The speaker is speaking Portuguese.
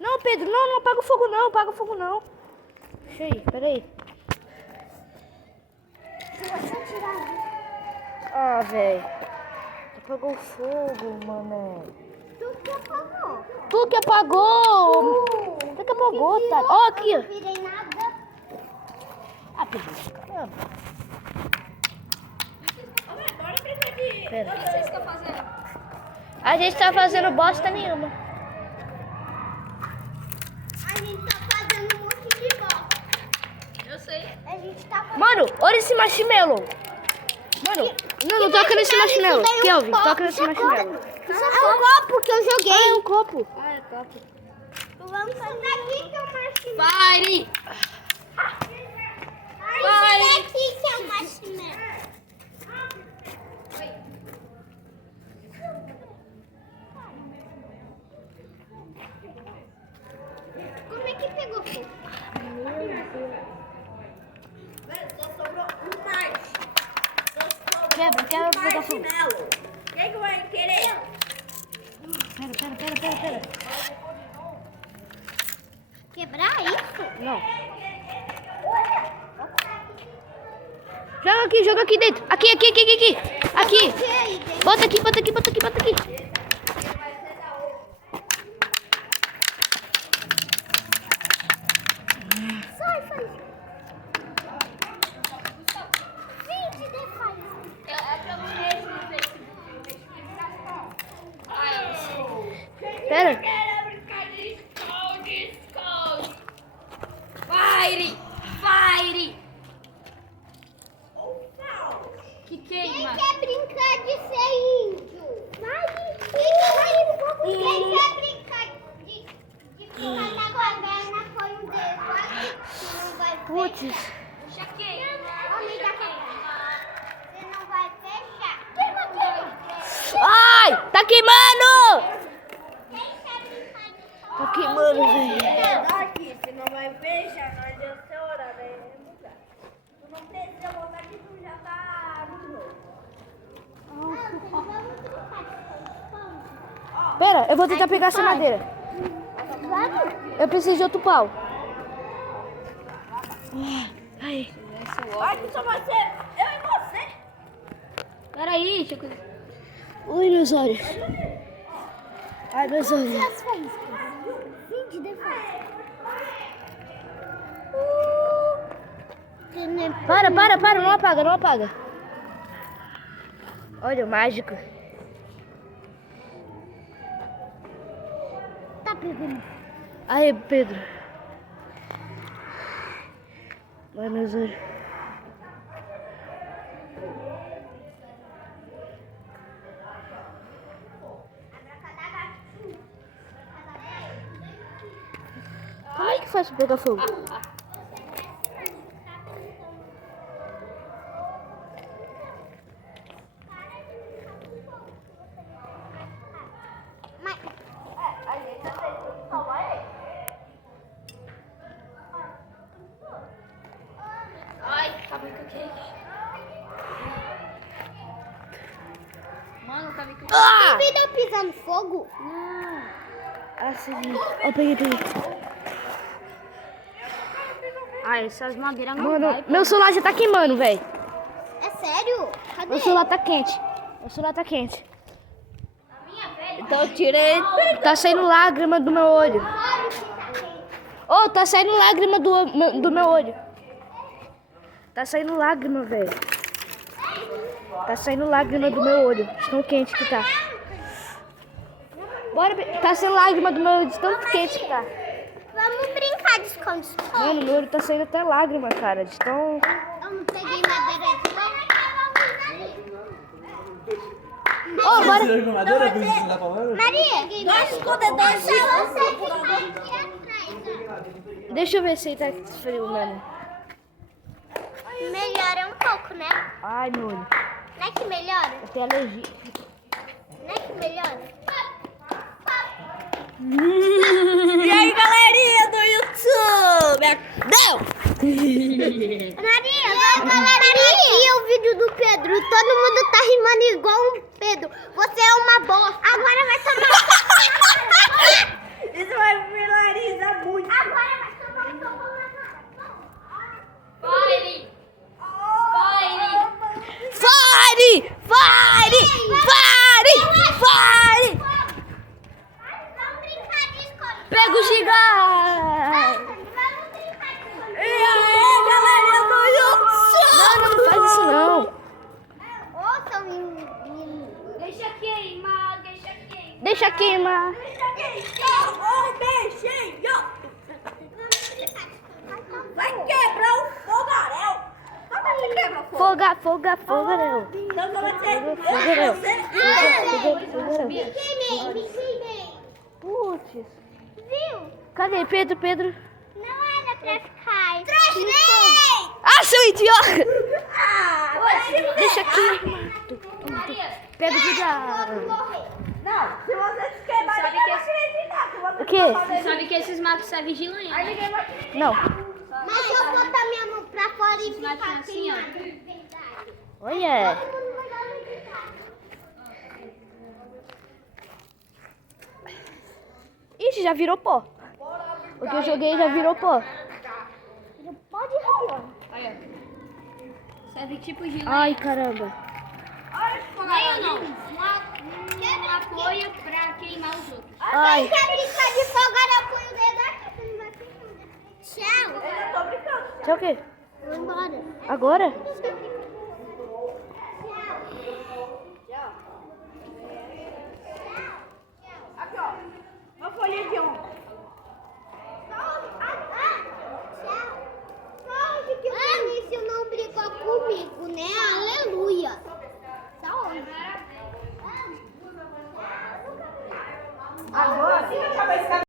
Não, Pedro, não apaga o fogo não, apaga o fogo não. Deixa aí, peraí. Ah, velho. Apagou o fogo, mano. Tu que apagou. Tu que apagou. Tu que apagou, tá? Ó, aqui. Eu não virei nada. Ah, Pedro, caramba. Pera. O que vocês estão fazendo? A gente tá fazendo bosta nenhuma. A gente tá fazendo um monte de bosta. Eu sei. A gente tá fazendo... Mano, olha esse marshmallow. Mano, não toca nesse marshmallow. Kelvin, toca nesse marshmallow. É um copo que eu joguei. Ah, é um copo. Ah, é copo. Vamos fazer aqui que é o marshmallow. Fire! Ai, esse aqui que é o marshmallow. Como é que pegou fogo? Só sobrou um mais. Quebra, pegar fogo. Quem que vai querer? Pera. Quebrar isso? Não. Joga aqui dentro. Aqui. Aqui. Bota aqui. Sai. 20 de faz. É pra vocês no Facebook. Ah, eu sei. Pera. Quero brincar de esconde. Fire! Que queima. Quem quer brincar de ser índio? Vai. Quem quer brincar de ficar na caverna foi um deles. Vai que não vai Putz. fechar. Puxa queima. Amiga, você não vai fechar. Ai, tá queimando. Quem quer brincar de Tá queimando, velho. Daqui, se não vai fechar, nós deu seu horário, vai mudar. Tu não precisa voltar aqui, tu já tá no novo. Pera, eu vou tentar pegar essa madeira. Vamos. Eu preciso de outro pau. Ai. Vai que só vai ser eu e você. Peraí, Chico. Ui, meus olhos. Ai, meus olhos. As faíscas. 20 de faz. Para, não apaga. Olha o mágico. Tá pegando. Ai, Pedro. Ai, meus olhos. Como é que faz pra pegar fogo? Mas... A gente já fez tudo, salvar ele. Ai, acabei com o cake. Mano, acabei com o cake. Ah! Vida pisando fogo? Ah, sim. Ó, peguei. Ai, essas madeiras não Mano, vai. meu celular já tá queimando, velho. É sério? Cadê? Meu celular tá quente. Então eu tirei. Tá saindo lágrima do meu olho. Ô, tá saindo lágrima do meu olho. Tá saindo lágrima, velho. Tá saindo lágrima do meu olho. De tão quente que tá. Bora, tá saindo lágrima do meu olho de tão quente que tá. Vamos brincar de esconde-esconde. Mano, meu olho tá saindo até lágrima, cara. De tão... Eu não peguei madeira de novo. Ô, bora. Madeira, que você tá falando? Maria, Dois escondedores de você que tá aqui atrás. Deixa eu ver se tá frio mesmo. Melhora um pouco, né? Ai, meu olho. Não é que melhora? Eu tenho alergia. Não é que melhora? E aí, galerinha do YouTube? Não! Maria, galera, aqui é o vídeo do Pedro. Todo mundo tá rimando igual um Pedro. Você é uma bosta. Agora vai tomar Pega o gigante! E aí, galerinha do YouTube? Não faz isso não. Ô, seu menino. Deixa queimar, deixa queimar. Deixa queimar. Deixa queimar, ô bichinho. Vai quebrar o fogaréu. Como é que quebra o fogo? Fogaréu. Então vai ser... Fogaréu. Fogaréu. Me queimei. Putz. Viu? Cadê Pedro? Não era pra ficar. Trouxe! Ah, seu idiota! Ah, Deixa queimar. Pega o gigante. não, se você se queimar, Sabe ninguém que vai acreditar. O quê? Você sabe que esses matos servem de lenha, Aí né? ninguém vai acreditar. Não. Mas se eu botar minha mão pra fora e Vai ficar assim, ó. queimada de verdade, Olha. todo mundo vai dar acreditar. Ixi, já virou pó. O que eu joguei já virou pó. Pode ir, Olha. Serve tipo de lenha. Ai, caramba. Lenha não. Uma apoio pra queimar os outros. Ai. Quer brincar de fogo, agora põe o dedo aqui, você não vai queimar. Tchau. Eu tô brincando. Tchau o quê? Vou embora. Agora? Aqui, ó. Uma folhinha de ombro. Sorte que o Vinícius não brigou comigo, né? Aleluia. Saúde. Agora, assim que acabar esse